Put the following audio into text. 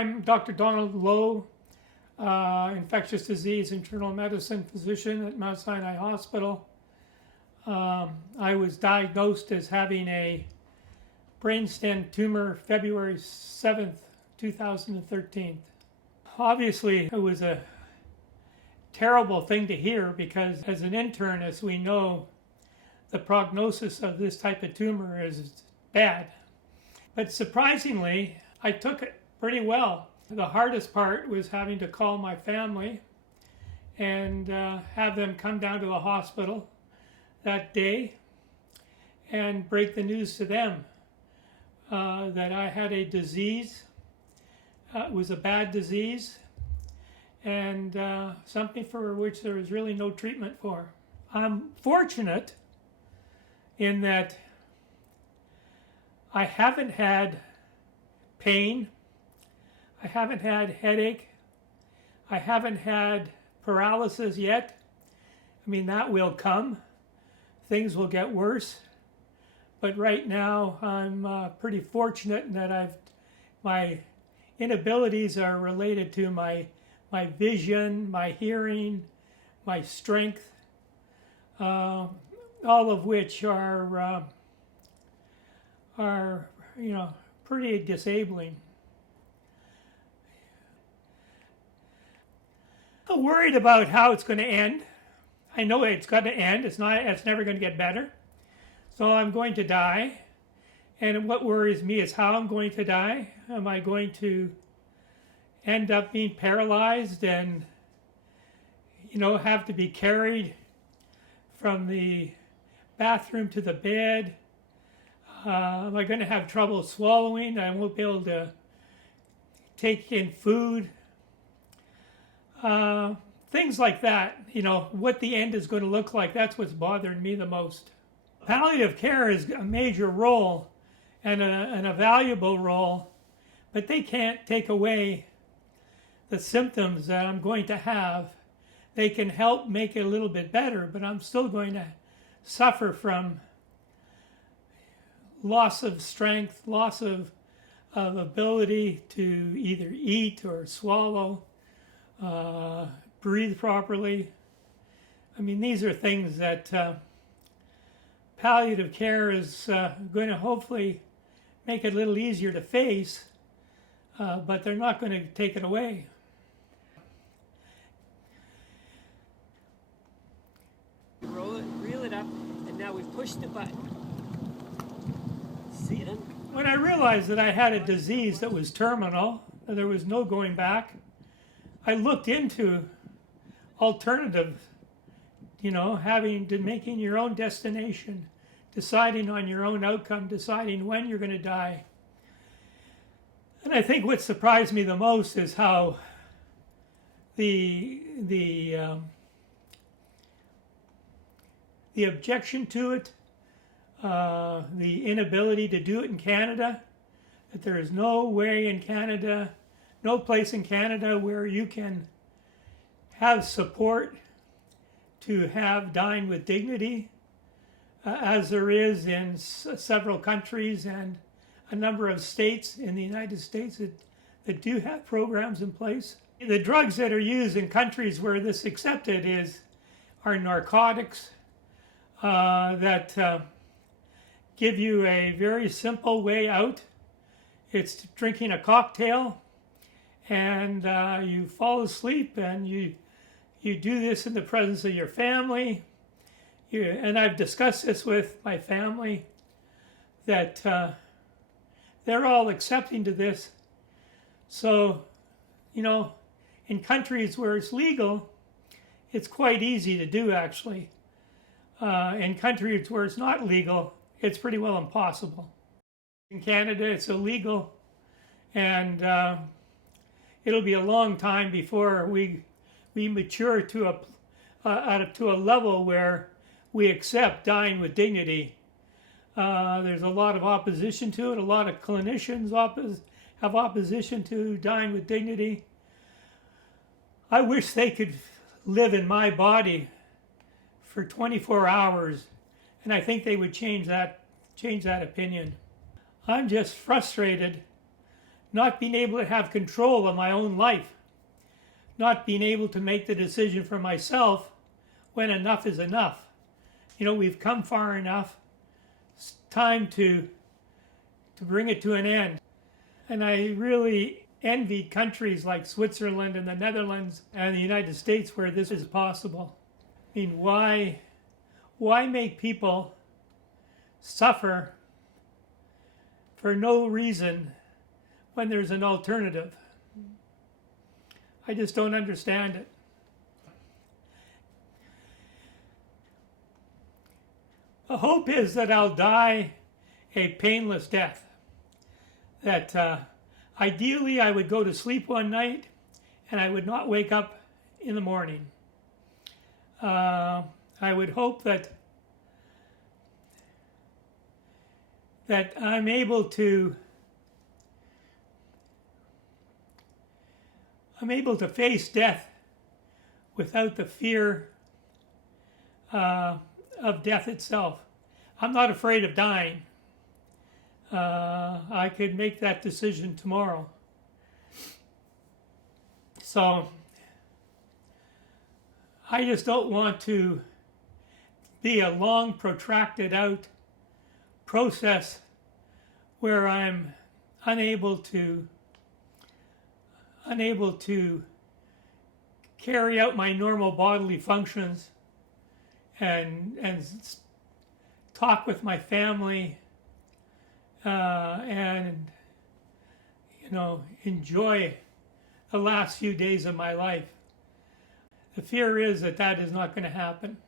I'm Dr. Donald Lowe, infectious disease internal medicine physician at Mount Sinai Hospital. I was diagnosed as having a brainstem tumor February 7th, 2013. Obviously, it was a terrible thing to hear because as an internist, we know the prognosis of this type of tumor is bad. But surprisingly, I took it pretty well. The hardest part was having to call my family and have them come down to the hospital that day and break the news to them that I had a disease. It was a bad disease and something for which there was really no treatment for. I'm fortunate in that I haven't had pain, I haven't had headache, I haven't had paralysis yet. I mean, that will come. Things will get worse. But right now, I'm pretty fortunate in that my inabilities are related to my vision, my hearing, my strength, all of which are pretty disabling. I'm worried about how it's going to end. I know it's got to end. It's never going to get better. So I'm going to die. And what worries me is how I'm going to die. Am I going to end up being paralyzed and, have to be carried from the bathroom to the bed? Am I going to have trouble swallowing? I won't be able to take in food. Things like that, what the end is going to look like, that's what's bothering me the most. Palliative care is a major role and a valuable role, but they can't take away the symptoms that I'm going to have. They can help make it a little bit better, but I'm still going to suffer from loss of strength, loss of ability to either eat or swallow, breathe properly. I mean, these are things that palliative care is going to hopefully make it a little easier to face, but they're not going to take it away. Reel it up, and now we've pushed the button. See it? When I realized that I had a disease that was terminal, that there was no going back, I looked into alternative, making your own destination, deciding on your own outcome, deciding when you're going to die. And I think what surprised me the most is how the objection to it, the inability to do it in Canada, that there is no way in Canada, no place in Canada where you can have support to have dying with dignity, as there is in several countries and a number of states in the United States that do have programs in place. The drugs that are used in countries where this is accepted are narcotics that give you a very simple way out. It's drinking a cocktail, and you fall asleep, and you do this in the presence of your family. And I've discussed this with my family, that they're all accepting to this. So, in countries where it's legal, it's quite easy to do, actually. In countries where it's not legal, it's pretty well impossible. In Canada, it's illegal, and it'll be a long time before we mature to a level where we accept dying with dignity. There's a lot of opposition to it. A lot of clinicians have opposition to dying with dignity. I wish they could live in my body for 24 hours, and I think they would change that opinion. I'm just frustrated not being able to have control of my own life, not being able to make the decision for myself when enough is enough. You know, we've come far enough. It's time to bring it to an end. And I really envy countries like Switzerland and the Netherlands and the United States where this is possible. I mean, why make people suffer for no reason when there's an alternative? I just don't understand it. The hope is that I'll die a painless death. That ideally I would go to sleep one night and I would not wake up in the morning. I would hope that I'm able to face death without the fear of death itself. I'm not afraid of dying. I could make that decision tomorrow. So I just don't want to be a long, protracted out process where I'm unable to carry out my normal bodily functions and talk with my family and enjoy the last few days of my life. The fear is that is not going to happen.